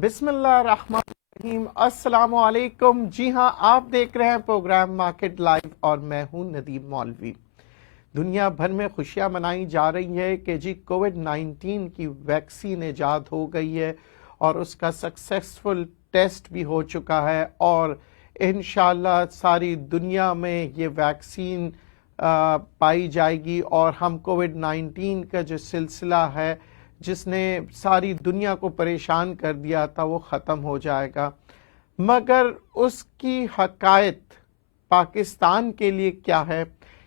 بسم اللہ الرحمن الرحیم۔ السلام علیکم۔ جی ہاں، آپ دیکھ رہے ہیں پروگرام مارکیٹ لائیو اور میں ہوں ندیم مولوی۔ دنیا بھر میں خوشیاں منائی جا رہی ہے کہ جی کووڈ-19 کی ویکسین ایجاد ہو گئی ہے اور اس کا سکسیسفل ٹیسٹ بھی ہو چکا ہے، اور انشاءاللہ ساری دنیا میں یہ ویکسین پائی جائے گی اور ہم کووڈ-19 کا جو سلسلہ ہے جس نے ساری دنیا کو پریشان کر دیا تھا وہ ختم ہو جائے گا۔ مگر اس کی حقائق پاکستان کے لیے کیا ہے؟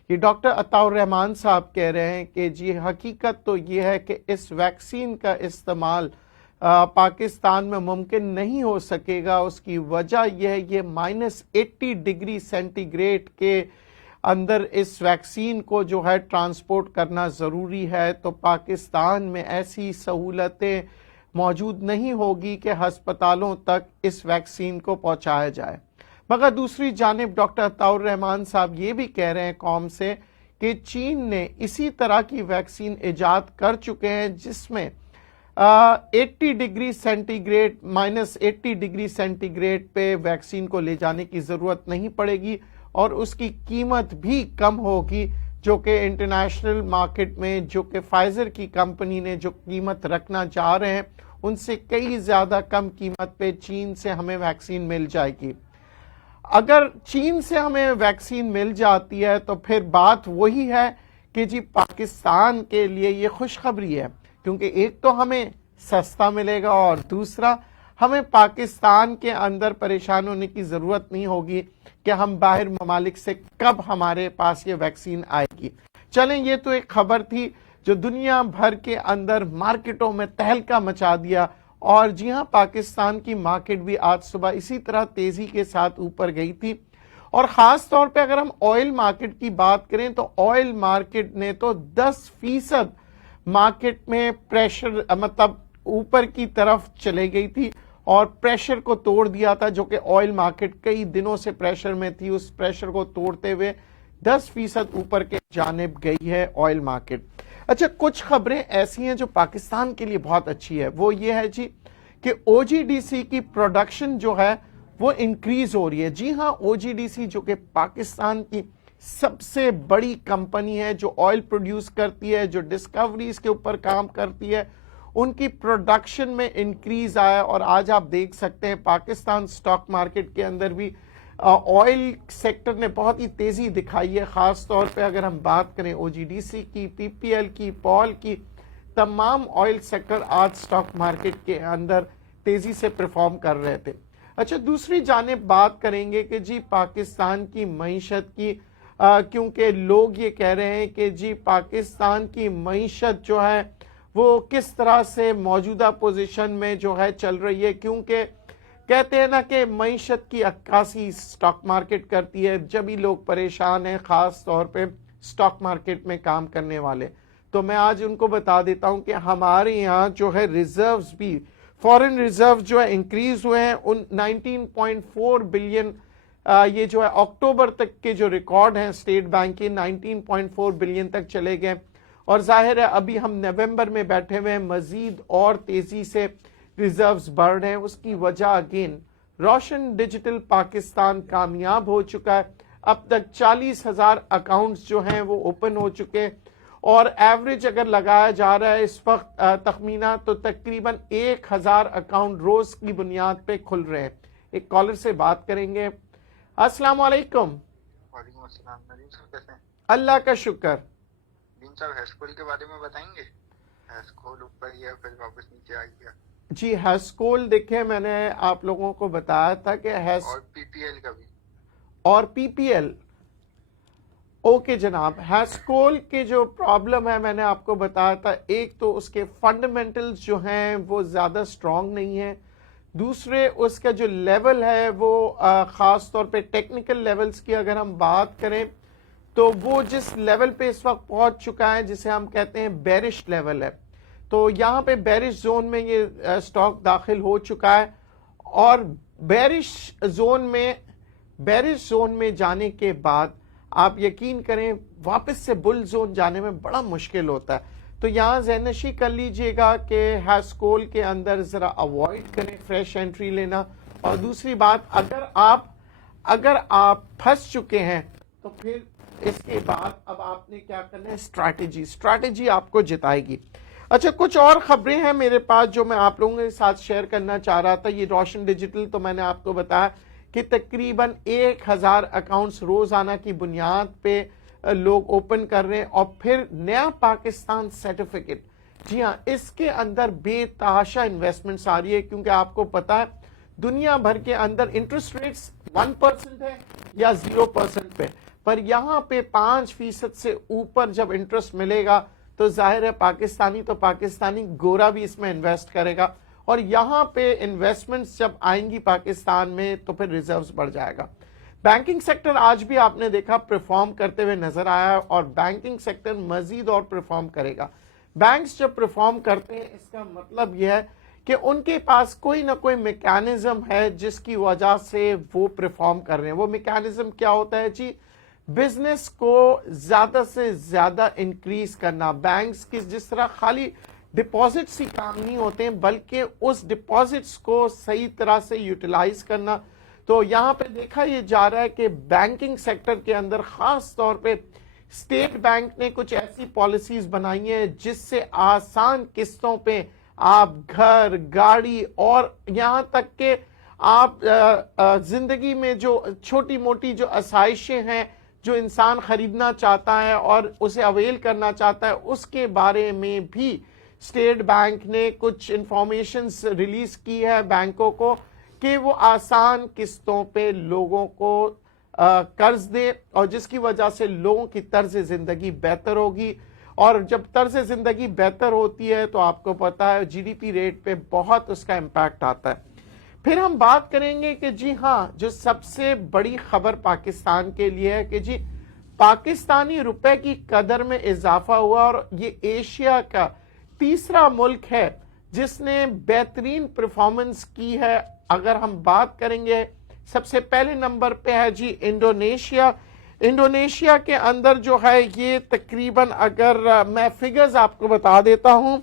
یہ ڈاکٹر عطاء الرحمان صاحب کہہ رہے ہیں کہ جی حقیقت تو یہ ہے کہ اس ویکسین کا استعمال پاکستان میں ممکن نہیں ہو سکے گا۔ اس کی وجہ یہ ہے، یہ -80 ڈگری سینٹی گریڈ کے اندر اس ویکسین کو جو ہے ٹرانسپورٹ کرنا ضروری ہے، تو پاکستان میں ایسی سہولتیں موجود نہیں ہوگی کہ ہسپتالوں تک اس ویکسین کو پہنچایا جائے۔ مگر دوسری جانب ڈاکٹر عطاء الرحمان صاحب یہ بھی کہہ رہے ہیں قوم سے کہ چین نے اسی طرح کی ویکسین ایجاد کر چکے ہیں جس میں 80 degree centigrade -80 degree centigrade پہ ویکسین کو لے جانے کی ضرورت نہیں پڑے گی، اور اس کی قیمت بھی کم ہوگی، جو کہ انٹرنیشنل مارکیٹ میں جو کہ فائزر کی کمپنی نے جو قیمت رکھنا چاہ رہے ہیں ان سے کئی زیادہ کم قیمت پہ چین سے ہمیں ویکسین مل جائے گی۔ اگر چین سے ہمیں ویکسین مل جاتی ہے تو پھر بات وہی ہے کہ جی پاکستان کے لیے یہ خوشخبری ہے، کیونکہ ایک تو ہمیں سستا ملے گا اور دوسرا ہمیں پاکستان کے اندر پریشان ہونے کی ضرورت نہیں ہوگی کہ ہم باہر ممالک سے کب ہمارے پاس یہ ویکسین آئے گی۔ چلیں، یہ تو ایک خبر تھی جو دنیا بھر کے اندر مارکیٹوں میں تہلکہ مچا دیا، اور جی ہاں پاکستان کی مارکیٹ بھی آج صبح اسی طرح تیزی کے ساتھ اوپر گئی تھی۔ اور خاص طور پہ اگر ہم آئل مارکیٹ کی بات کریں تو آئل مارکیٹ نے تو 10% مارکیٹ میں پریشر مطلب اوپر کی طرف چلے گئی تھی اور پریشر کو توڑ دیا تھا، جو کہ آئل مارکیٹ کئی دنوں سے پریشر میں تھی۔ اس پریشر کو توڑتے ہوئے 10% اوپر کے جانب گئی ہے آئل مارکیٹ۔ اچھا، کچھ خبریں ایسی ہیں جو پاکستان کے لیے بہت اچھی ہے، وہ یہ ہے جی کہ او جی ڈی سی کی پروڈکشن جو ہے وہ انکریز ہو رہی ہے۔ جی ہاں، او جی ڈی سی جو کہ پاکستان کی سب سے بڑی کمپنی ہے، جو آئل پروڈیوس کرتی ہے، جو ڈسکوریز کے اوپر کام کرتی ہے، ان کی پروڈکشن میں انکریز آیا، اور آج آپ دیکھ سکتے ہیں پاکستان سٹاک مارکیٹ کے اندر بھی آئل سیکٹر نے بہت ہی تیزی دکھائی ہے۔ خاص طور پہ اگر ہم بات کریں او جی ڈی سی کی، پی پی ایل کی، پال کی، تمام آئل سیکٹر آج سٹاک مارکیٹ کے اندر تیزی سے پرفارم کر رہے تھے۔ اچھا، دوسری جانب بات کریں گے کہ جی پاکستان کی معیشت کی، کیونکہ لوگ یہ کہہ رہے ہیں کہ جی پاکستان کی معیشت جو ہے وہ کس طرح سے موجودہ پوزیشن میں جو ہے چل رہی ہے، کیونکہ کہتے ہیں نا کہ معیشت کی عکاسی سٹاک مارکیٹ کرتی ہے۔ جب ہی لوگ پریشان ہیں، خاص طور پہ سٹاک مارکیٹ میں کام کرنے والے، تو میں آج ان کو بتا دیتا ہوں کہ ہمارے یہاں جو ہے ریزروز بھی، فورن ریزرو جو ہے انکریز ہوئے ہیں، ان 19.4 بلین، یہ جو ہے اکتوبر تک کے جو ریکارڈ ہیں اسٹیٹ بینک کے 19.4 بلین تک چلے گئے، اور ظاہر ہے ابھی ہم نومبر میں بیٹھے ہوئے ہیں، مزید اور تیزی سے ریزروز بڑھ رہے ہیں۔ اس کی وجہ اگین روشن ڈیجیٹل پاکستان کامیاب ہو چکا ہے۔ اب تک 40,000 اکاؤنٹس جو ہیں وہ اوپن ہو چکے ہیں، اور ایوریج اگر لگایا جا رہا ہے اس وقت تخمینہ تو تقریباً 1,000 اکاؤنٹ روز کی بنیاد پہ کھل رہے ہیں۔ ایک کالر سے بات کریں گے۔ السلام علیکم۔ وعلیکم السلام۔ ندیم صاحب کیسے ہیں؟ اللہ کا شکر۔ ندیم صاحب ہیسکول کے بارے میں بتائیں گے؟ ہیسکول اوپر گیا پھر واپس نیچے آ گیا۔ جی، ہیسکول دیکھیں میں نے آپ لوگوں کو بتایا تھا کہ اور پی پی ایل کا بھی، اور پی پی ایل، اوکے جناب۔ ہیسکول کے جو پرابلم ہے میں نے آپ کو بتایا تھا، ایک تو اس کے فنڈامنٹلز جو ہیں وہ زیادہ سٹرونگ نہیں ہیں، دوسرے اس کا جو لیول ہے وہ خاص طور پہ ٹیکنیکل لیولز کی اگر ہم بات کریں تو وہ جس لیول پہ اس وقت پہنچ چکا ہے جسے ہم کہتے ہیں بیرش لیول ہے، تو یہاں پہ بیرش زون میں یہ سٹاک داخل ہو چکا ہے، اور بیرش زون میں جانے کے بعد آپ یقین کریں واپس سے بل زون جانے میں بڑا مشکل ہوتا ہے۔ تو یہاں ذہن نشی کر لیجئے گا کہ ہیسکول کے اندر ذرا اوائڈ کریں فریش انٹری لینا. اور دوسری بات، اگر آپ پھنس چکے ہیں تو پھر اس کے بعد اب آپ نے کیا کرنا ہے، اسٹریٹجی آپ کو جتائے گی. اچھا، کچھ اور خبریں ہیں میرے پاس جو میں آپ لوگوں کے ساتھ شیئر کرنا چاہ رہا تھا. یہ روشن ڈیجیٹل، تو میں نے آپ کو بتایا کہ تقریباً 1000 اکاؤنٹس روزانہ کی بنیاد پہ لوگ اوپن کر رہے ہیں. اور پھر نیا پاکستان سرٹیفکیٹ، جی ہاں، اس کے اندر بے تحاشا انویسٹمنٹس آ رہی ہے، کیونکہ آپ کو پتا ہے دنیا بھر کے اندر انٹرسٹ ریٹس 1% ہے یا 0% پہ، پر یہاں پہ 5% سے اوپر جب انٹرسٹ ملے گا تو ظاہر ہے پاکستانی گورا بھی اس میں انویسٹ کرے گا. اور یہاں پہ انویسٹمنٹس جب آئیں گی پاکستان میں تو پھر ریزروز بڑھ جائے گا. بینکنگ سیکٹر آج بھی آپ نے دیکھا پرفارم کرتے ہوئے نظر آیا، اور بینکنگ سیکٹر مزید اور پرفارم کرے گا. بینکس جب پرفارم کرتے ہیں اس کا مطلب یہ ہے کہ ان کے پاس کوئی نہ کوئی میکانزم ہے جس کی وجہ سے وہ پرفارم کر رہے ہیں. وہ میکانزم کیا ہوتا ہے جی؟ بزنس کو زیادہ سے زیادہ انکریز کرنا. بینکس کی جس طرح خالی ڈپازٹس ہی کام نہیں ہوتے ہیں بلکہ اس ڈپازٹس کو صحیح طرح سے یوٹیلائز کرنا. تو یہاں پہ دیکھا یہ جا رہا ہے کہ بینکنگ سیکٹر کے اندر خاص طور پہ اسٹیٹ بینک نے کچھ ایسی پالیسیز بنائی ہیں جس سے آسان قسطوں پہ آپ گھر، گاڑی اور یہاں تک کہ آپ زندگی میں جو چھوٹی موٹی جو آسائشیں ہیں جو انسان خریدنا چاہتا ہے اور اسے اویل کرنا چاہتا ہے، اس کے بارے میں بھی اسٹیٹ بینک نے کچھ انفارمیشنز ریلیز کی ہے بینکوں کو کہ وہ آسان قسطوں پہ لوگوں کو قرض دے، اور جس کی وجہ سے لوگوں کی طرز زندگی بہتر ہوگی. اور جب طرز زندگی بہتر ہوتی ہے تو آپ کو پتا ہے جی ڈی پی ریٹ پہ بہت اس کا امپیکٹ آتا ہے. پھر ہم بات کریں گے کہ جی ہاں، جو سب سے بڑی خبر پاکستان کے لیے ہے کہ جی پاکستانی روپے کی قدر میں اضافہ ہوا، اور یہ ایشیا کا تیسرا ملک ہے جس نے بہترین پرفارمنس کی ہے. اگر ہم بات کریں گے، سب سے پہلے نمبر پہ ہے جی انڈونیشیا کے اندر جو ہے یہ تقریباً، اگر میں فگرز آپ کو بتا دیتا ہوں،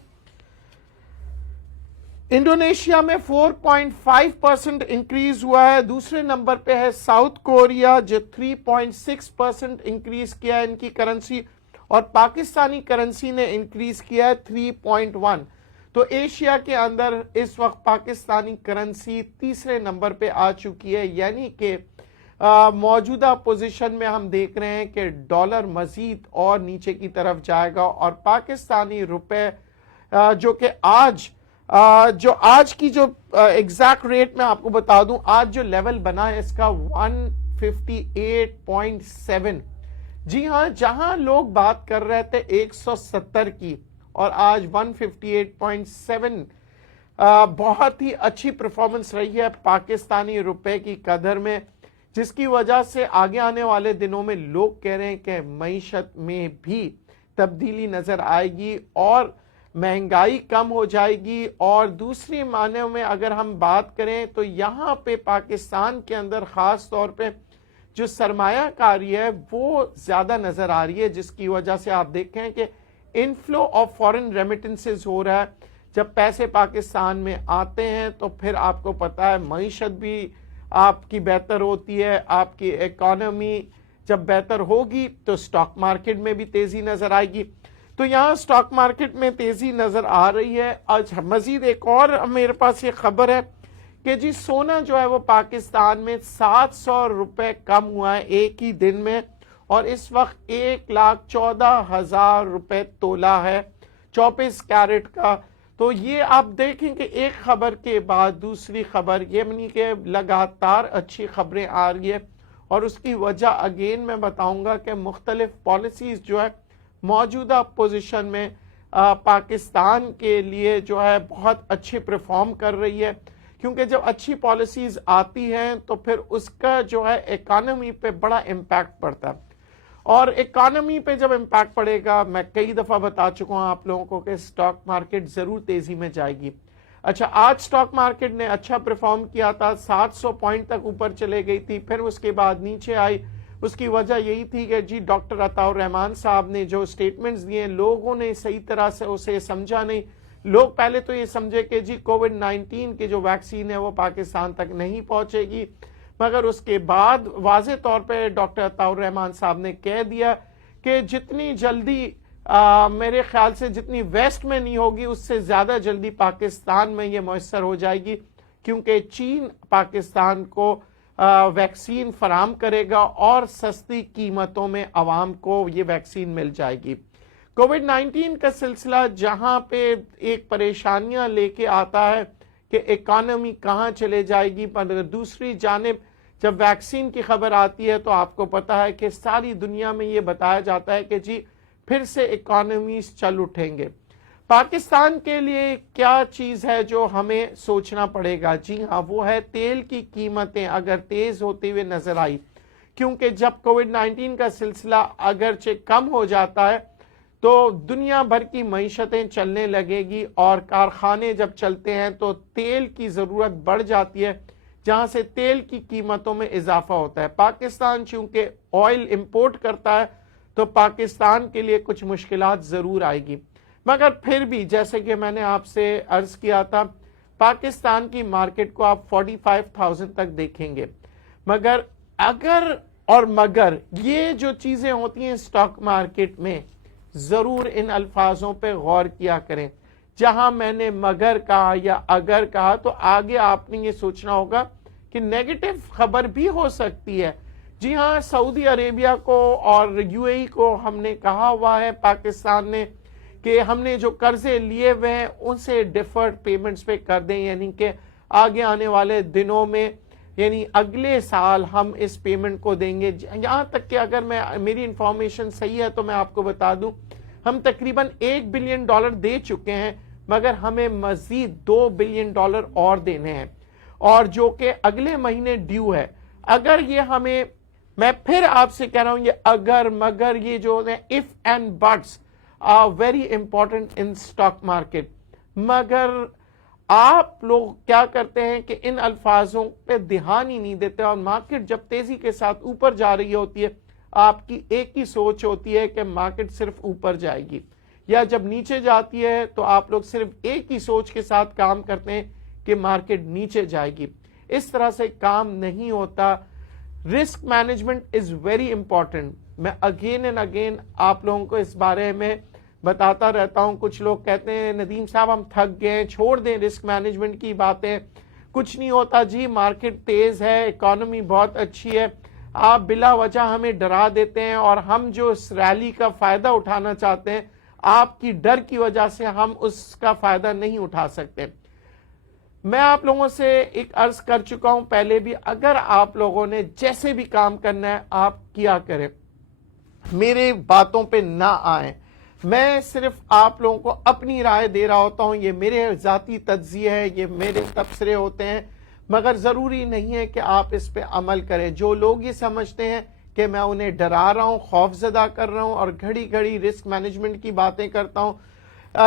انڈونیشیا میں 4.5% انکریز ہوا ہے. دوسرے نمبر پہ ہے ساؤتھ کوریا جو 3.6% انکریز کیا ہے ان کی کرنسی، اور پاکستانی کرنسی نے انکریز کیا ہے 3.1. تو ایشیا کے اندر اس وقت پاکستانی کرنسی تیسرے نمبر پہ آ چکی ہے، یعنی کہ موجودہ پوزیشن میں ہم دیکھ رہے ہیں کہ ڈالر مزید اور نیچے کی طرف جائے گا، اور پاکستانی روپے جو کہ آج کی جو ایگزیکٹ ریٹ میں آپ کو بتا دوں، آج جو لیول بنا ہے اس کا 158.7. جی ہاں، جہاں لوگ بات کر رہے تھے 170 کی، اور آج 158.7. بہت ہی اچھی پرفارمنس رہی ہے پاکستانی روپے کی قدر میں، جس کی وجہ سے آگے آنے والے دنوں میں لوگ کہہ رہے ہیں کہ معیشت میں بھی تبدیلی نظر آئے گی اور مہنگائی کم ہو جائے گی. اور دوسری معنوں میں اگر ہم بات کریں تو یہاں پہ پاکستان کے اندر خاص طور پہ جو سرمایہ کاری ہے وہ زیادہ نظر آ رہی ہے، جس کی وجہ سے آپ دیکھیں کہ انفلو آف فورن ریمیٹنسز ہو رہا ہے. جب پیسے پاکستان میں آتے ہیں تو پھر آپ کو پتا ہے معیشت بھی آپ کی بہتر ہوتی ہے. آپ کی اکانومی جب بہتر ہوگی تو سٹاک مارکیٹ میں بھی تیزی نظر آئے گی. تو یہاں سٹاک مارکیٹ میں تیزی نظر آ رہی ہے. آج مزید ایک اور میرے پاس یہ خبر ہے کہ جی سونا جو ہے وہ پاکستان میں 700 روپے کم ہوا ہے ایک ہی دن میں، اور اس وقت 1,14,000 روپے تولہ ہے 24 کیرٹ کا. تو یہ آپ دیکھیں کہ ایک خبر کے بعد دوسری خبر، یعنی کہ لگاتار اچھی خبریں آ رہی ہے. اور اس کی وجہ اگین میں بتاؤں گا کہ مختلف پالیسیز جو ہے موجودہ پوزیشن میں پاکستان کے لیے جو ہے بہت اچھی پرفارم کر رہی ہے، کیونکہ جب اچھی پالیسیز آتی ہیں تو پھر اس کا جو ہے اکانومی پہ بڑا امپیکٹ پڑتا ہے. اور اکانومی پہ جب امپیکٹ پڑے گا، میں کئی دفعہ بتا چکا ہوں آپ لوگوں کو کہ سٹاک مارکیٹ ضرور تیزی میں جائے گی. اچھا، آج سٹاک مارکیٹ نے اچھا پرفارم کیا تھا، 700 پوائنٹ تک اوپر چلے گئی تھی، پھر اس کے بعد نیچے آئی اس کی وجہ یہی تھی کہ جی ڈاکٹر عطاء الرحمان صاحب نے جو سٹیٹمنٹس دیے لوگوں نے صحیح طرح سے اسے سمجھا نہیں. لوگ پہلے تو یہ سمجھے کہ جی کووڈ-19 کی جو ویکسین ہے وہ پاکستان تک نہیں پہنچے گی, مگر اس کے بعد واضح طور پہ ڈاکٹر عطاء الرحمان صاحب نے کہہ دیا کہ جتنی جلدی میرے خیال سے جتنی ویسٹ میں نہیں ہوگی اس سے زیادہ جلدی پاکستان میں یہ میسر ہو جائے گی, کیونکہ چین پاکستان کو ویکسین فراہم کرے گا اور سستی قیمتوں میں عوام کو یہ ویکسین مل جائے گی. کووڈ-19 کا سلسلہ جہاں پہ ایک پریشانیاں لے کے آتا ہے کہ اکانومی کہاں چلے جائے گی, پر دوسری جانب جب ویکسین کی خبر آتی ہے تو آپ کو پتا ہے کہ ساری دنیا میں یہ بتایا جاتا ہے کہ جی پھر سے اکانومیز چل اٹھیں گے. پاکستان کے لیے کیا چیز ہے جو ہمیں سوچنا پڑے گا؟ جی ہاں, وہ ہے تیل کی قیمتیں اگر تیز ہوتے ہوئے نظر آئی, کیونکہ جب کووڈ-19 کا سلسلہ اگرچہ کم ہو جاتا ہے تو دنیا بھر کی معیشتیں چلنے لگے گی اور کارخانے جب چلتے ہیں تو تیل کی ضرورت بڑھ جاتی ہے, جہاں سے تیل کی قیمتوں میں اضافہ ہوتا ہے. پاکستان چونکہ آئل امپورٹ کرتا ہے تو پاکستان کے لیے کچھ مشکلات ضرور آئے گی, مگر پھر بھی جیسے کہ میں نے آپ سے عرض کیا تھا پاکستان کی مارکیٹ کو آپ 45,000 تک دیکھیں گے. مگر اگر اور مگر یہ جو چیزیں ہوتی ہیں سٹاک مارکیٹ میں ضرور ان الفاظوں پہ غور کیا کریں. جہاں میں نے مگر کہا یا اگر کہا تو آگے آپ نے یہ سوچنا ہوگا کہ نیگیٹو خبر بھی ہو سکتی ہے. جی ہاں, سعودی عربیہ کو اور UAE کو ہم نے کہا ہوا ہے پاکستان نے کہ ہم نے جو قرضے لیے ہوئے ہیں ان سے ڈیفرڈ پیمنٹس پہ کر دیں, یعنی کہ آگے آنے والے دنوں میں یعنی اگلے سال ہم اس پیمنٹ کو دیں گے. یہاں تک کہ اگر میری انفارمیشن صحیح ہے تو میں آپ کو بتا دوں ہم تقریباً $1 بلین دے چکے ہیں, مگر ہمیں مزید $2 بلین اور دینے ہیں, اور جو کہ اگلے مہینے ڈیو ہے. اگر یہ ہمیں, میں پھر آپ سے کہہ رہا ہوں, یہ اگر مگر یہ جو if and buts are very important in stock market. مگر آپ لوگ کیا کرتے ہیں کہ ان الفاظوں پہ دھیان ہی نہیں دیتے, اور مارکیٹ جب تیزی کے ساتھ اوپر جا رہی ہوتی ہے آپ کی ایک ہی سوچ ہوتی ہے کہ مارکیٹ صرف اوپر جائے گی, یا جب نیچے جاتی ہے تو آپ لوگ صرف ایک ہی سوچ کے ساتھ کام کرتے ہیں کہ مارکیٹ نیچے جائے گی. اس طرح سے کام نہیں ہوتا. Risk management is very important. میں اگین اینڈ اگین آپ لوگوں کو اس بارے میں بتاتا رہتا ہوں. کچھ لوگ کہتے ہیں ندیم صاحب ہم تھک گئے, چھوڑ دیں رسک مینجمنٹ کی باتیں, کچھ نہیں ہوتا جی, مارکیٹ تیز ہے, اکانومی بہت اچھی ہے, آپ بلا وجہ ہمیں ڈرا دیتے ہیں, اور ہم جو اس ریلی کا فائدہ اٹھانا چاہتے ہیں آپ کی ڈر کی وجہ سے ہم اس کا فائدہ نہیں اٹھا سکتے. میں آپ لوگوں سے ایک عرض کر چکا ہوں پہلے بھی, اگر آپ لوگوں نے جیسے بھی کام کرنا ہے آپ کیا کریں, میرے باتوں پہ نہ آئیں. میں صرف آپ لوگوں کو اپنی رائے دے رہا ہوتا ہوں, یہ میرے ذاتی تجزیے ہے, یہ میرے تبصرے ہوتے ہیں, مگر ضروری نہیں ہے کہ آپ اس پہ عمل کریں. جو لوگ یہ سمجھتے ہیں کہ میں انہیں ڈرا رہا ہوں, خوف زدہ کر رہا ہوں اور گھڑی گھڑی رسک مینجمنٹ کی باتیں کرتا ہوں,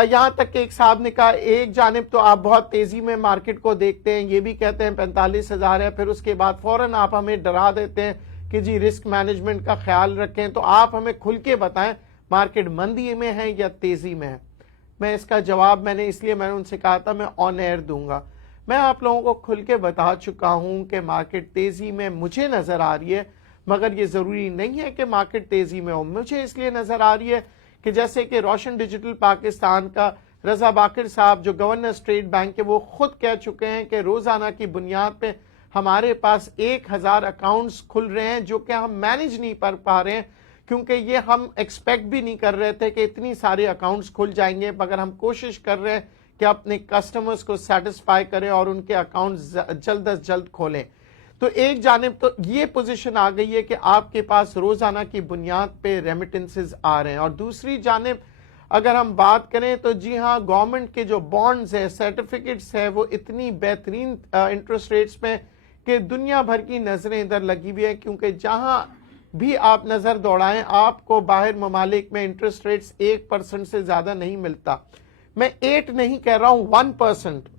یہاں تک کہ ایک صاحب نے کہا ایک جانب تو آپ بہت تیزی میں مارکیٹ کو دیکھتے ہیں, یہ بھی کہتے ہیں 45,000 ہے, پھر اس کے بعد فوراً آپ ہمیں ڈرا دیتے ہیں کہ جی رسک مینجمنٹ کا خیال رکھیں. تو آپ ہمیں کھل کے بتائیں مارکیٹ مندی میں ہے یا تیزی میں ہے. میں اس کا جواب میں نے ان سے کہا تھا میں آن ایئر دوں گا. میں آپ لوگوں کو کھل کے بتا چکا ہوں کہ مارکیٹ تیزی میں مجھے نظر آ رہی ہے, مگر یہ ضروری نہیں ہے کہ مارکیٹ تیزی میں ہو. مجھے اس لیے نظر آ رہی ہے کہ جیسے کہ روشن ڈیجیٹل پاکستان کا رضا باقر صاحب جو گورنر اسٹیٹ بینک کے, وہ خود کہہ چکے ہیں کہ روزانہ کی بنیاد پہ ہمارے پاس 1,000 اکاؤنٹس کھل رہے ہیں جو کہ ہم مینج نہیں کر پا رہے ہیں, کیونکہ یہ ہم ایکسپیکٹ بھی نہیں کر رہے تھے کہ اتنی سارے اکاؤنٹس کھل جائیں گے, مگر ہم کوشش کر رہے ہیں کہ اپنے کسٹمرز کو سیٹسفائی کریں اور ان کے اکاؤنٹس جلد از جلد کھولیں. تو ایک جانب تو یہ پوزیشن آ گئی ہے کہ آپ کے پاس روزانہ کی بنیاد پہ ریمیٹنسز آ رہے ہیں, اور دوسری جانب اگر ہم بات کریں تو جی ہاں گورنمنٹ کے جو بانڈز ہے, سرٹیفکیٹس ہے, وہ اتنی بہترین انٹرسٹ ریٹس پہ کہ دنیا بھر کی نظریں ادھر لگی ہوئی ہیں, کیونکہ جہاں بھی آپ نظر دوڑائیں آپ کو باہر ممالک میں انٹرسٹ ریٹس 1% سے زیادہ نہیں ملتا. میں 8 نہیں کہہ رہا ہوں, 1%,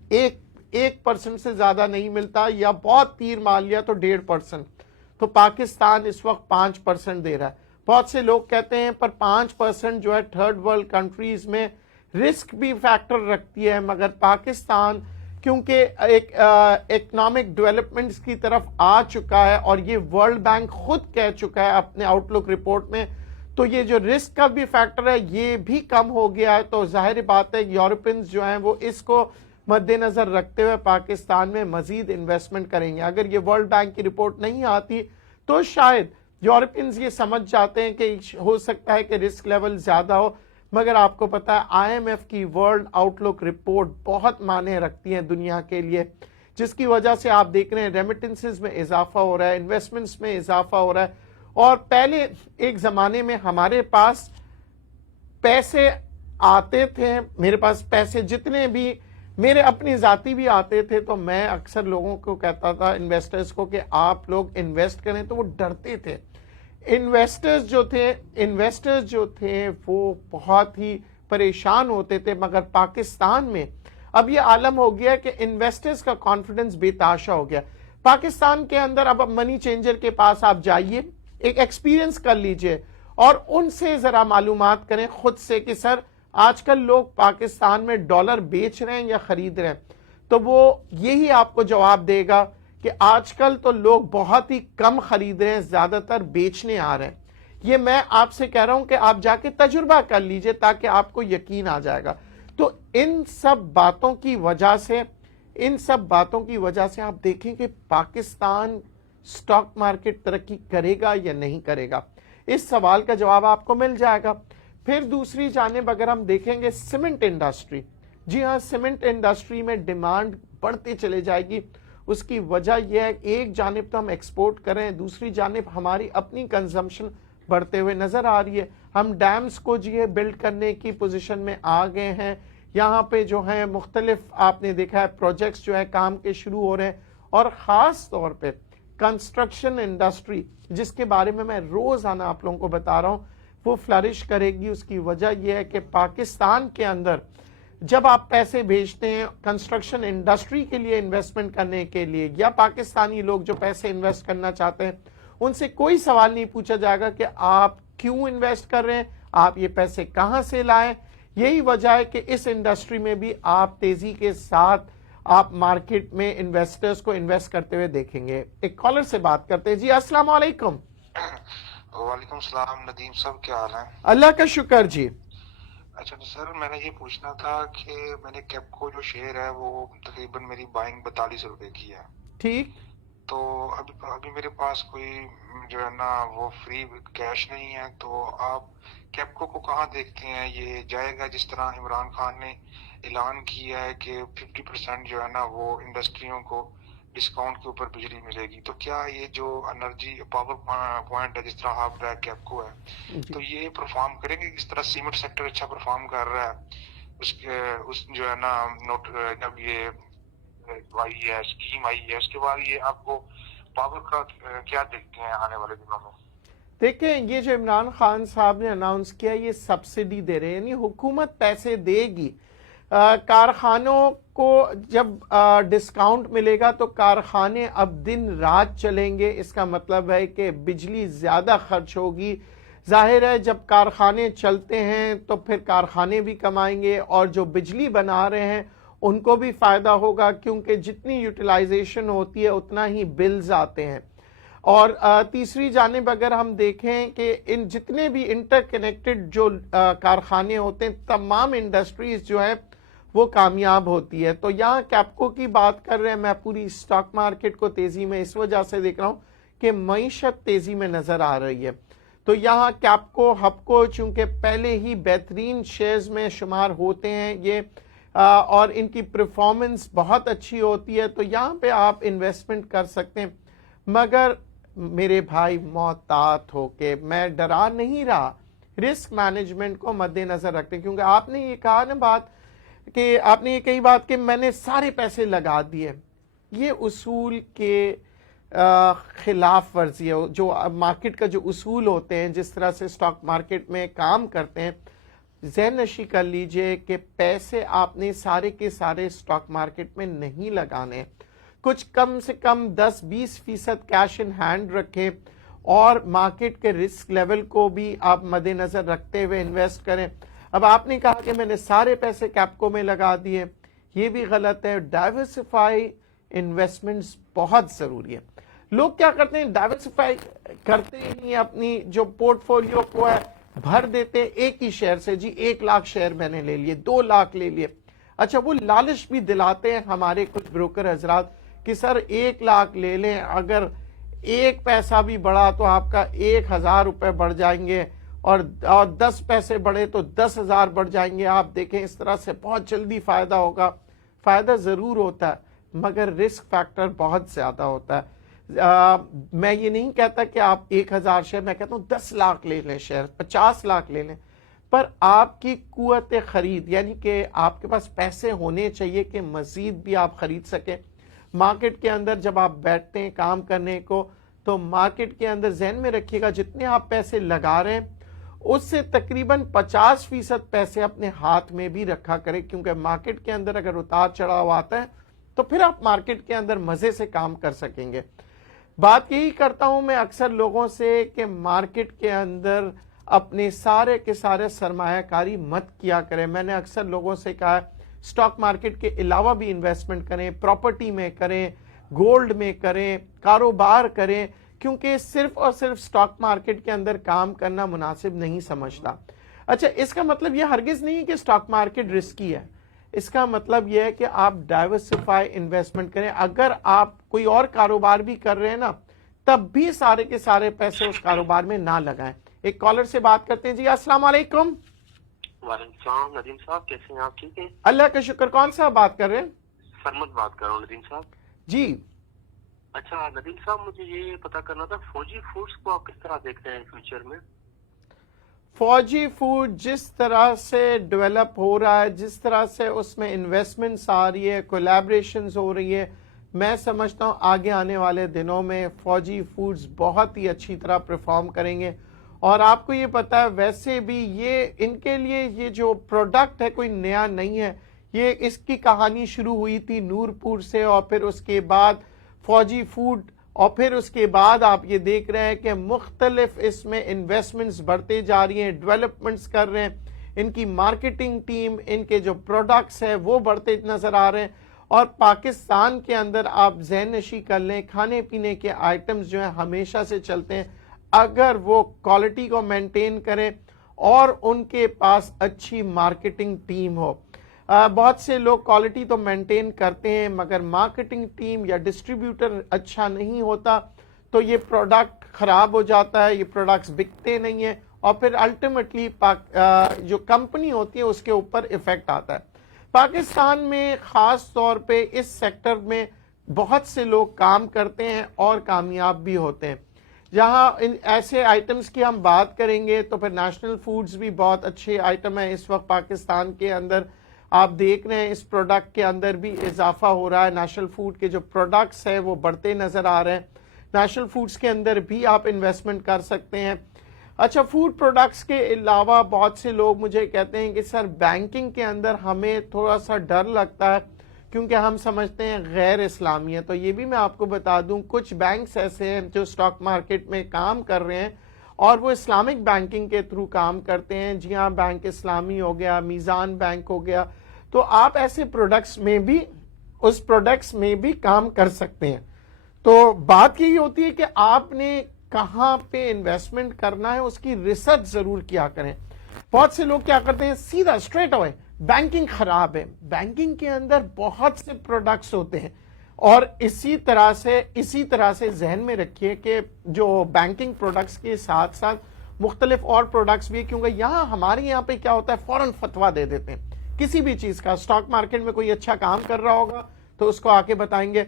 1% سے زیادہ نہیں ملتا, یا بہت تیر مار لیا تو 1.5%. تو پاکستان اس وقت 5% دے رہا ہے. بہت سے لوگ کہتے ہیں پر 5% جو ہے تھرڈ ورلڈ کنٹریز میں رسک بھی فیکٹر رکھتی ہے, مگر پاکستان کیونکہ ایک اکنامک ڈیولپمنٹس کی طرف آ چکا ہے اور یہ ورلڈ بینک خود کہہ چکا ہے اپنے آؤٹ لک رپورٹ میں, تو یہ جو رسک کا بھی فیکٹر ہے یہ بھی کم ہو گیا ہے. تو ظاہر بات ہے یورپینز جو ہیں وہ اس کو مد نظر رکھتے ہوئے پاکستان میں مزید انویسٹمنٹ کریں گے. اگر یہ ورلڈ بینک کی رپورٹ نہیں آتی تو شاید یورپینز یہ سمجھ جاتے ہیں کہ ہو سکتا ہے کہ رسک لیول زیادہ ہو, مگر آپ کو پتا ہے آئی ایم ایف کی ورلڈ آؤٹ لک رپورٹ بہت معنی رکھتی ہیں دنیا کے لیے, جس کی وجہ سے آپ دیکھ رہے ہیں ریمیٹنسز میں اضافہ ہو رہا ہے, انویسٹمنٹس میں اضافہ ہو رہا ہے. اور پہلے ایک زمانے میں ہمارے پاس پیسے آتے تھے, میرے پاس پیسے جتنے بھی میرے اپنی ذاتی بھی آتے تھے, تو میں اکثر لوگوں کو کہتا تھا انویسٹرز کو کہ آپ لوگ انویسٹ کریں, تو وہ ڈرتے تھے. انویسٹرز جو تھے وہ بہت ہی پریشان ہوتے تھے, مگر پاکستان میں اب یہ عالم ہو گیا کہ انویسٹرز کا کانفیڈنس بے تحاشا ہو گیا. پاکستان کے اندر اب منی چینجر کے پاس آپ جائیے, ایک ایکسپیرینس کر لیجئے اور ان سے ذرا معلومات کریں خود سے کہ سر آج کل لوگ پاکستان میں ڈالر بیچ رہے ہیں یا خرید رہے ہیں, تو وہ یہی آپ کو جواب دے گا کہ آج کل تو لوگ بہت ہی کم خرید رہے ہیں, زیادہ تر بیچنے آ رہے ہیں. یہ میں آپ سے کہہ رہا ہوں کہ آپ جا کے تجربہ کر لیجئے تاکہ آپ کو یقین آ جائے گا. تو ان سب باتوں کی وجہ سے آپ دیکھیں کہ پاکستان سٹاک مارکیٹ ترقی کرے گا یا نہیں کرے گا, اس سوال کا جواب آپ کو مل جائے گا. پھر دوسری جانب اگر ہم دیکھیں گے سیمنٹ انڈسٹری, جی ہاں سیمنٹ انڈسٹری میں ڈیمانڈ بڑھتی چلے جائے گی. اس کی وجہ یہ ہے ایک جانب تو ہم ایکسپورٹ کر رہے ہیں, دوسری جانب ہماری اپنی کنزمپشن بڑھتے ہوئے نظر آ رہی ہے. ہم ڈیمز کو بلڈ کرنے کی پوزیشن میں آ گئے ہیں, یہاں پہ جو ہیں مختلف آپ نے دیکھا ہے پروجیکٹس جو ہے کام کے شروع ہو رہے ہیں, اور خاص طور پہ کنسٹرکشن انڈسٹری جس کے بارے میں روزانہ آپ لوگوں کو بتا رہا ہوں وہ فلرش کرے گی. اس کی وجہ یہ ہے کہ پاکستان کے اندر جب آپ پیسے بھیجتے ہیں کنسٹرکشن انڈسٹری کے لیے انویسٹمنٹ کرنے کے لیے, یا پاکستانی لوگ جو پیسے انویسٹ کرنا چاہتے ہیں ان سے کوئی سوال نہیں پوچھا جائے گا کہ آپ کیوں انویسٹ کر رہے ہیں, آپ یہ پیسے کہاں سے لائیں. یہی وجہ ہے کہ اس انڈسٹری میں بھی آپ تیزی کے ساتھ آپ مارکیٹ میں انویسٹرز کو انویسٹ کرتے ہوئے دیکھیں گے. ایک کالر سے بات کرتے ہیں. جی السلام علیکم. وعلیکم السلام ندیم صاحب, کیا حال ہے؟ اللہ کا شکر. جی اچھا سر, میں نے یہ پوچھنا تھا کہ میں نے کیپکو جو شیئر ہے وہ تقریباً میری بائنگ 42 روپے کی ہے. ٹھیک. تو ابھی میرے پاس کوئی جو ہے نا وہ فری کیش نہیں ہے, تو آپ کیپکو کو کہاں دیکھتے ہیں؟ یہ جائے گا جس طرح عمران خان نے اعلان کیا ہے کہ 50% جو ہے نا وہ انڈسٹریوں کو ڈسکاؤنٹ کے اوپر بجلی ملے گی, تو کیا یہ جو انرجی پاور پوائنٹ ہے جس طرح ہاف ڈرائی کیپکو ہے تو یہ پرفارم کریں گے؟ کس طرح سیمنٹ سیکٹر اچھا پرفارم کر رہا ہے اس جو ہے نا نوٹ جب یہ آئی ہے اسکیم آئی ہے اس کے بعد یہ آپ کو پاور کا کیا دیکھتے ہیں آنے والے دنوں میں؟ دیکھیں یہ جو عمران خان صاحب نے اناؤنس کیا یہ سبسڈی دے رہے ہیں, یعنی حکومت پیسے دے گی. کارخانوں کو جب ڈسکاؤنٹ ملے گا تو کارخانے اب دن رات چلیں گے, اس کا مطلب ہے کہ بجلی زیادہ خرچ ہوگی. ظاہر ہے جب کارخانے چلتے ہیں تو پھر کارخانے بھی کمائیں گے اور جو بجلی بنا رہے ہیں ان کو بھی فائدہ ہوگا, کیونکہ جتنی یوٹیلائزیشن ہوتی ہے اتنا ہی بلز آتے ہیں. اور تیسری جانب اگر ہم دیکھیں کہ ان جتنے بھی انٹر کنیکٹڈ جو کارخانے ہوتے ہیں تمام انڈسٹریز جو ہے وہ کامیاب ہوتی ہے. تو یہاں کیپکو کی بات کر رہے ہیں, میں پوری سٹاک مارکیٹ کو تیزی میں اس وجہ سے دیکھ رہا ہوں کہ معیشت تیزی میں نظر آ رہی ہے. تو یہاں کیپکو ہپکو چونکہ پہلے ہی بہترین شیئرز میں شمار ہوتے ہیں یہ, اور ان کی پرفارمنس بہت اچھی ہوتی ہے, تو یہاں پہ آپ انویسٹمنٹ کر سکتے ہیں. مگر میرے بھائی محتاط ہو کے, میں ڈرا نہیں رہا, رسک مینجمنٹ کو مد نظر رکھتے ہیں, کیونکہ آپ نے یہ کہا نا بات کہ آپ نے یہ کہی بات کہ میں نے سارے پیسے لگا دیے, یہ اصول کے خلاف ورزی ہے. جو مارکیٹ کا جو اصول ہوتے ہیں جس طرح سے سٹاک مارکیٹ میں کام کرتے ہیں, ذہن نشی کر لیجئے کہ پیسے آپ نے سارے کے سارے سٹاک مارکیٹ میں نہیں لگانے. کچھ کم سے کم 10-20% کیش ان ہینڈ رکھیں اور مارکیٹ کے رسک لیول کو بھی آپ مد نظر رکھتے ہوئے انویسٹ کریں. اب آپ نے کہا کہ میں نے سارے پیسے کیپکو میں لگا دیے، یہ بھی غلط ہے. ڈائیورسفائی انویسٹمنٹس بہت ضروری ہے. لوگ کیا کرتے ہیں، ڈائیورسفائی کرتے ہی اپنی جو پورٹ فولیو کو ہے بھر دیتے ہیں ایک ہی شیئر سے. جی 1 لاکھ شیئر میں نے لے لیے، 2 لاکھ لے لیے. اچھا وہ لالچ بھی دلاتے ہیں ہمارے کچھ بروکر حضرات کہ سر 1 لاکھ لے لیں، اگر 1 پیسہ بھی بڑھا تو آپ کا 1000 روپے بڑھ جائیں گے، اور 10 پیسے بڑھے تو 10,000 بڑھ جائیں گے. آپ دیکھیں اس طرح سے بہت جلدی فائدہ ہوگا. فائدہ ضرور ہوتا ہے مگر رسک فیکٹر بہت زیادہ ہوتا ہے. میں یہ نہیں کہتا کہ آپ 1000 شیئر، میں کہتا ہوں 10 لاکھ لے لیں شیئر، 50 لاکھ لے لیں، پر آپ کی قوت خرید یعنی کہ آپ کے پاس پیسے ہونے چاہیے کہ مزید بھی آپ خرید سکیں. مارکیٹ کے اندر جب آپ بیٹھتے ہیں کام کرنے کو تو مارکیٹ کے اندر ذہن میں رکھیے گا جتنے آپ پیسے لگا رہے ہیں اس سے تقریباً 50% پیسے اپنے ہاتھ میں بھی رکھا کریں، کیونکہ مارکیٹ کے اندر اگر اتار چڑھاؤ آتا ہے تو پھر آپ مارکیٹ کے اندر مزے سے کام کر سکیں گے. بات یہی کرتا ہوں میں اکثر لوگوں سے کہ مارکیٹ کے اندر اپنے سارے کے سارے سرمایہ کاری مت کیا کریں. میں نے اکثر لوگوں سے کہا سٹاک مارکیٹ کے علاوہ بھی انویسٹمنٹ کریں، پراپرٹی میں کریں، گولڈ میں کریں، کاروبار کریں، کیونکہ صرف اور صرف سٹاک مارکیٹ کے اندر کام کرنا مناسب نہیں سمجھتا. اچھا اس کا مطلب یہ ہرگز نہیں کہ سٹاک مارکیٹ رسکی ہے. اس کا مطلب یہ ہے کہ آپ ڈائیورسفائی انویسٹمنٹ کریں. اگر آپ کوئی اور کاروبار بھی کر رہے ہیں نا تب بھی سارے کے سارے پیسے اس کاروبار میں نہ لگائیں. ایک کالر سے بات کرتے ہیں. جی السلام علیکم. وعلیکم السلام ندیم صاحب، کیسے ہیں آپ؟ ٹھیک ہیں اللہ کا شکر. کون صاحب بات کر رہے ہیں؟ سرمد بات کر رہا ہوں ندیم صاحب. جی اچھا ندیم صاحب مجھے یہ پتا کرنا تھا فوجی فوڈز کو آپ کس طرح دیکھتے ہیں فیوچر میں؟ فوجی فوڈ جس طرح سے ڈیولپ ہو رہا ہے، جس طرح سے اس میں انویسٹمنٹس آ رہی ہے، کولیبریشنز ہو رہی ہے، میں سمجھتا ہوں آگے آنے والے دنوں میں فوجی فوڈز بہت ہی اچھی طرح پرفارم کریں گے. اور آپ کو یہ پتا ہے ویسے بھی یہ ان کے لیے یہ جو پروڈکٹ ہے کوئی نیا نہیں ہے. یہ اس کی کہانی شروع ہوئی تھی نورپور سے، اور پھر اس کے بعد فوجی فوڈ، اور پھر اس کے بعد آپ یہ دیکھ رہے ہیں کہ مختلف اس میں انویسٹمنٹس بڑھتے جا رہی ہیں، ڈیولپمنٹس کر رہے ہیں. ان کی مارکیٹنگ ٹیم، ان کے جو پروڈکٹس ہیں وہ بڑھتے نظر آ رہے ہیں. اور پاکستان کے اندر آپ ذہن نشی کر لیں کھانے پینے کے آئٹمز جو ہیں ہمیشہ سے چلتے ہیں، اگر وہ کوالٹی کو مینٹین کریں اور ان کے پاس اچھی مارکیٹنگ ٹیم ہو. بہت سے لوگ کوالٹی تو مینٹین کرتے ہیں مگر مارکیٹنگ ٹیم یا ڈسٹریبیوٹر اچھا نہیں ہوتا تو یہ پروڈکٹ خراب ہو جاتا ہے، یہ پروڈکٹس بکتے نہیں ہیں، اور پھر الٹیمیٹلی جو کمپنی ہوتی ہے اس کے اوپر ایفیکٹ آتا ہے. پاکستان میں خاص طور پہ اس سیکٹر میں بہت سے لوگ کام کرتے ہیں اور کامیاب بھی ہوتے ہیں. جہاں ان ایسے آئٹمز کی ہم بات کریں گے تو پھر نیشنل فوڈز بھی بہت اچھے آئٹم ہیں اس وقت پاکستان کے اندر. آپ دیکھ رہے ہیں اس پروڈکٹ کے اندر بھی اضافہ ہو رہا ہے، نیشنل فوڈ کے جو پروڈکٹس ہیں وہ بڑھتے نظر آ رہے ہیں. نیشنل فوڈز کے اندر بھی آپ انویسٹمنٹ کر سکتے ہیں. اچھا فوڈ پروڈکٹس کے علاوہ بہت سے لوگ مجھے کہتے ہیں کہ سر بینکنگ کے اندر ہمیں تھوڑا سا ڈر لگتا ہے کیونکہ ہم سمجھتے ہیں غیر اسلامی ہے. تو یہ بھی میں آپ کو بتا دوں کچھ بینکس ایسے ہیں جو سٹاک مارکیٹ میں کام کر رہے ہیں اور وہ اسلامک بینکنگ کے تھرو کام کرتے ہیں. جی ہاں، بینک اسلامی ہو گیا، میزان بینک ہو گیا. تو آپ ایسے پروڈکٹس میں بھی کام کر سکتے ہیں. تو بات یہی ہوتی ہے کہ آپ نے کہاں پہ انویسٹمنٹ کرنا ہے اس کی ریسرچ ضرور کیا کریں. بہت سے لوگ کیا کرتے ہیں سیدھا اسٹریٹ اوے بینکنگ خراب ہے. بینکنگ کے اندر بہت سے پروڈکٹس ہوتے ہیں اور اسی طرح سے ذہن میں رکھیے کہ جو بینکنگ پروڈکٹس کے ساتھ ساتھ مختلف اور پروڈکٹس بھی، کیونکہ ہمارے یہاں پہ کیا ہوتا ہے فوراً فتویٰ دے دیتے ہیں کسی بھی چیز کا. سٹاک مارکیٹ میں کوئی اچھا کام کر رہا ہوگا تو اس کو آ کے بتائیں گے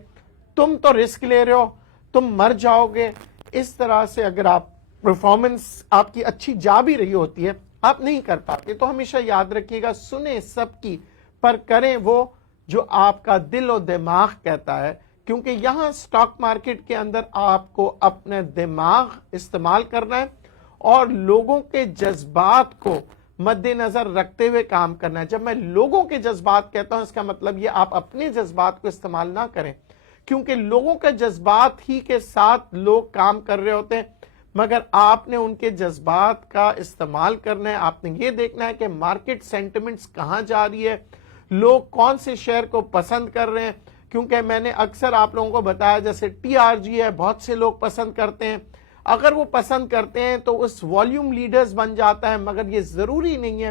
تم تو رسک لے رہے ہو، تم مر جاؤ گے. اس طرح سے اگر آپ پرفارمنس آپ کی اچھی جا بھی رہی ہوتی ہے آپ نہیں کر پاتے. تو ہمیشہ یاد رکھیے گا سنیں سب کی پر کریں وہ جو آپ کا دل و دماغ کہتا ہے، کیونکہ یہاں سٹاک مارکیٹ کے اندر آپ کو اپنے دماغ استعمال کرنا ہے اور لوگوں کے جذبات کو مد نظر رکھتے ہوئے کام کرنا ہے. جب میں لوگوں کے جذبات کہتا ہوں اس کا مطلب یہ آپ اپنے جذبات کو استعمال نہ کریں، کیونکہ لوگوں کے جذبات ہی کے ساتھ لوگ کام کر رہے ہوتے ہیں، مگر آپ نے ان کے جذبات کا استعمال کرنا ہے. آپ نے یہ دیکھنا ہے کہ مارکیٹ سینٹیمنٹس کہاں جا رہی ہے، لوگ کون سے شیئر کو پسند کر رہے ہیں. کیونکہ میں نے اکثر آپ لوگوں کو بتایا جیسے TRG ہے، بہت سے لوگ پسند کرتے ہیں. اگر وہ پسند کرتے ہیں تو اس والیوم لیڈرز بن جاتا ہے، مگر یہ ضروری نہیں ہے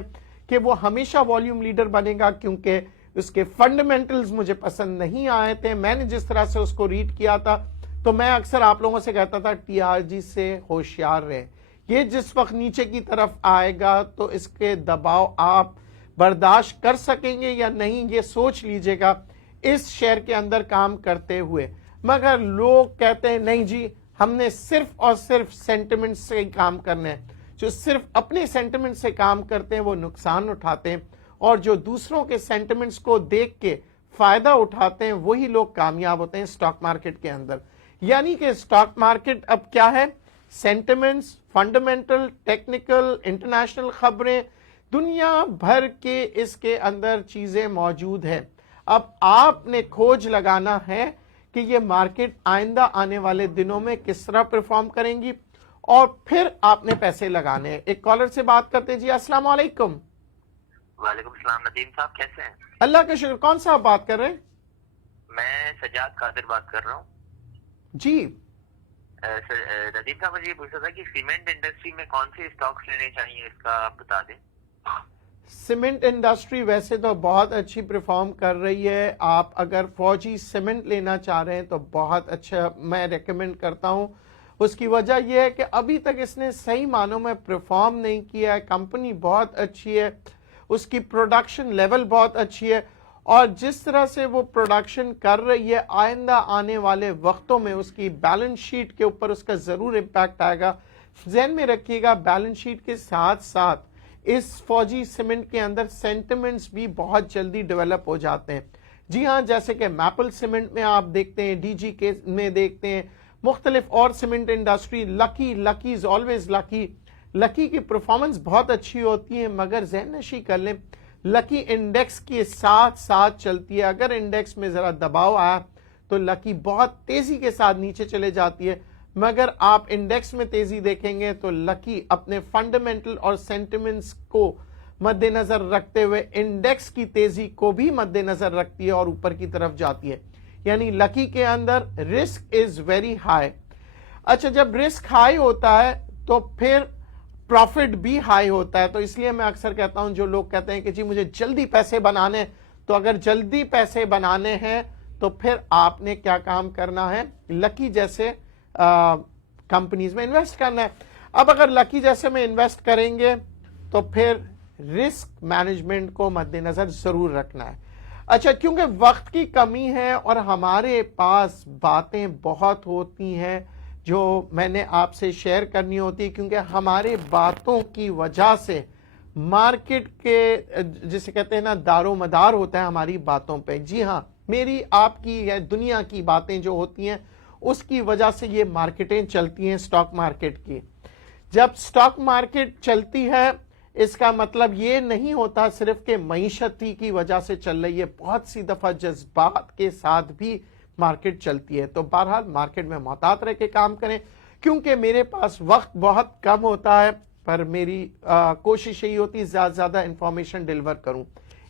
کہ وہ ہمیشہ والیوم لیڈر بنے گا، کیونکہ اس کے فنڈامنٹلز مجھے پسند نہیں آئے تھے. میں نے جس طرح سے اس کو ریڈ کیا تھا تو میں اکثر آپ لوگوں سے کہتا تھا TRG سے ہوشیار رہیں. یہ جس وقت نیچے کی طرف آئے گا تو اس کے دباؤ آپ برداشت کر سکیں گے یا نہیں، یہ سوچ لیجئے گا اس شیئر کے اندر کام کرتے ہوئے. مگر لوگ کہتے ہیں نہیں جی ہم نے صرف اور صرف سینٹیمنٹ سے ہی کام کرنا ہے. جو صرف اپنے سینٹیمنٹ سے کام کرتے ہیں وہ نقصان اٹھاتے ہیں، اور جو دوسروں کے سینٹیمنٹس کو دیکھ کے فائدہ اٹھاتے ہیں وہی لوگ کامیاب ہوتے ہیں اسٹاک مارکیٹ کے اندر. یعنی کہ اسٹاک مارکیٹ اب کیا ہے؟ سینٹیمنٹس، فنڈامنٹل، ٹیکنیکل، انٹرنیشنل خبریں، دنیا بھر کے اس کے اندر چیزیں موجود ہیں. اب آپ نے کھوج لگانا ہے کہ یہ مارکیٹ آئندہ آنے والے دنوں میں کس طرح پرفارم کریں گی، اور پھر آپ نے پیسے لگانے ہیں. ایک کالر سے بات کرتے جی. السلام علیکم. وعلیکم السلام ندیم صاحب، کیسے ہیں؟ اللہ کا شکر. کون صاحب بات کر رہے ہیں؟ میں سجاد قادر بات کر رہا ہوں. جی ندیم صاحب مجھے یہ پوچھنا تھا کہ سیمنٹ انڈسٹری میں کون سے اسٹاکس لینے چاہیے، اس کا آپ بتا دیں. سیمنٹ انڈسٹری ویسے تو بہت اچھی پرفارم کر رہی ہے. آپ اگر فوجی سیمنٹ لینا چاہ رہے ہیں تو بہت اچھا میں ریکمینڈ کرتا ہوں. اس کی وجہ یہ ہے کہ ابھی تک اس نے صحیح معنوں میں پرفارم نہیں کیا ہے. کمپنی بہت اچھی ہے، اس کی پروڈکشن لیول بہت اچھی ہے، اور جس طرح سے وہ پروڈکشن کر رہی ہے آئندہ آنے والے وقتوں میں اس کی بیلنس شیٹ کے اوپر اس کا ضرور امپیکٹ آئے گا. ذہن میں رکھیے گا بیلنس شیٹ کے ساتھ ساتھ اس فوجی سیمنٹ کے اندر سینٹیمنٹس بھی بہت جلدی ڈیولپ ہو جاتے ہیں. جی ہاں، جیسے کہ میپل سیمنٹ میں آپ دیکھتے ہیں، DG کے میں دیکھتے ہیں، مختلف اور cement industry, Lucky is always Lucky کی پرفارمنس بہت اچھی ہوتی ہے. مگر ذہن نشی کر لیں لکی انڈیکس کے ساتھ ساتھ چلتی ہے. اگر انڈیکس میں ذرا دباؤ آیا تو لکی بہت تیزی کے ساتھ نیچے چلے جاتی ہے. مگر آپ انڈیکس میں تیزی دیکھیں گے تو لکی اپنے فنڈامنٹل اور سینٹیمنٹس کو مد نظر رکھتے ہوئے انڈیکس کی تیزی کو بھی مد نظر رکھتی ہے اور اوپر کی طرف جاتی ہے. یعنی لکی کے اندر رسک از ویری ہائی. اچھا، جب رسک ہائی ہوتا ہے تو پھر پروفٹ بھی ہائی ہوتا ہے. تو اس لیے میں اکثر کہتا ہوں، جو لوگ کہتے ہیں کہ جی مجھے جلدی پیسے بنانے، تو اگر جلدی پیسے بنانے ہیں تو پھر آپ نے کیا کام کرنا ہے؟ لکی جیسے کمپنیز میں انویسٹ کرنا ہے. اب اگر لکی جیسے میں انویسٹ کریں گے تو پھر رسک مینجمنٹ کو مد نظر ضرور رکھنا ہے. اچھا، کیونکہ وقت کی کمی ہے اور ہمارے پاس باتیں بہت ہوتی ہیں جو میں نے آپ سے شیئر کرنی ہوتی، کیونکہ ہمارے باتوں کی وجہ سے مارکیٹ کے جسے کہتے ہیں نا دار و مدار ہوتا ہے ہماری باتوں پہ. جی ہاں، میری آپ کی یا دنیا کی باتیں جو ہوتی ہیں اس کی وجہ سے یہ مارکیٹیں چلتی ہیں. اسٹاک مارکیٹ کی جب اسٹاک مارکیٹ چلتی ہے اس کا مطلب یہ نہیں ہوتا صرف کہ معیشتی کی وجہ سے چل رہی ہے، بہت سی دفعہ جذبات کے ساتھ بھی مارکیٹ چلتی ہے. تو بہرحال مارکیٹ میں محتاط رہ کے کام کریں. کیونکہ میرے پاس وقت بہت کم ہوتا ہے، پر میری کوشش یہی ہوتی ہے زیادہ سے زیادہ انفارمیشن ڈیلیور کروں.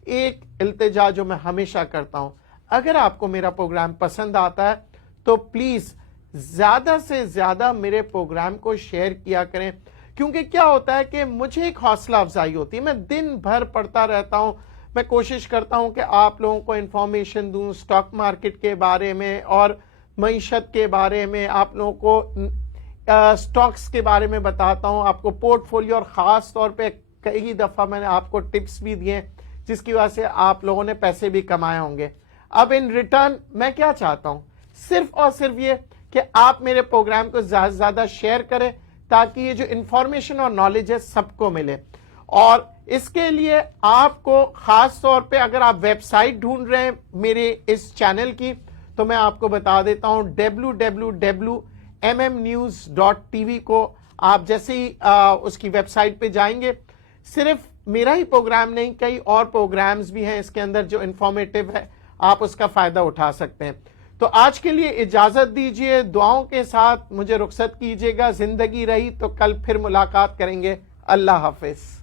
ایک التجا جو میں ہمیشہ کرتا ہوں، اگر آپ کو میرا پروگرام پسند آتا ہے تو پلیز زیادہ سے زیادہ میرے پروگرام کو شیئر کیا کریں. کیونکہ کیا ہوتا ہے کہ مجھے ایک حوصلہ افزائی ہوتی ہے، میں دن بھر پڑھتا رہتا ہوں، میں کوشش کرتا ہوں کہ آپ لوگوں کو انفارمیشن دوں اسٹاک مارکیٹ کے بارے میں اور معیشت کے بارے میں، آپ لوگوں کو اسٹاکس کے بارے میں بتاتا ہوں، آپ کو پورٹ فولیو، اور خاص طور پہ کئی دفعہ میں نے آپ کو ٹپس بھی دیے جس کی وجہ سے آپ لوگوں نے پیسے بھی کمائے ہوں گے. اب ان ریٹرن میں کیا چاہتا ہوں؟ صرف اور صرف یہ کہ آپ میرے پروگرام کو زیادہ سے زیادہ شیئر کریں تاکہ یہ جو انفارمیشن اور نالج ہے سب کو ملے. اور اس کے لیے آپ کو خاص طور پہ اگر آپ ویب سائٹ ڈھونڈ رہے ہیں میرے اس چینل کی تو میں آپ کو بتا دیتا ہوں www.mmnews.tv کو آپ جیسے ہی اس کی ویب سائٹ پہ جائیں گے، صرف میرا ہی پروگرام نہیں، کئی اور پروگرامز بھی ہیں اس کے اندر جو انفارمیٹیو ہے، آپ اس کا فائدہ اٹھا سکتے ہیں. تو آج کے لیے اجازت دیجیے، دعاؤں کے ساتھ مجھے رخصت کیجیے گا، زندگی رہی تو کل پھر ملاقات کریں گے۔ اللہ حافظ۔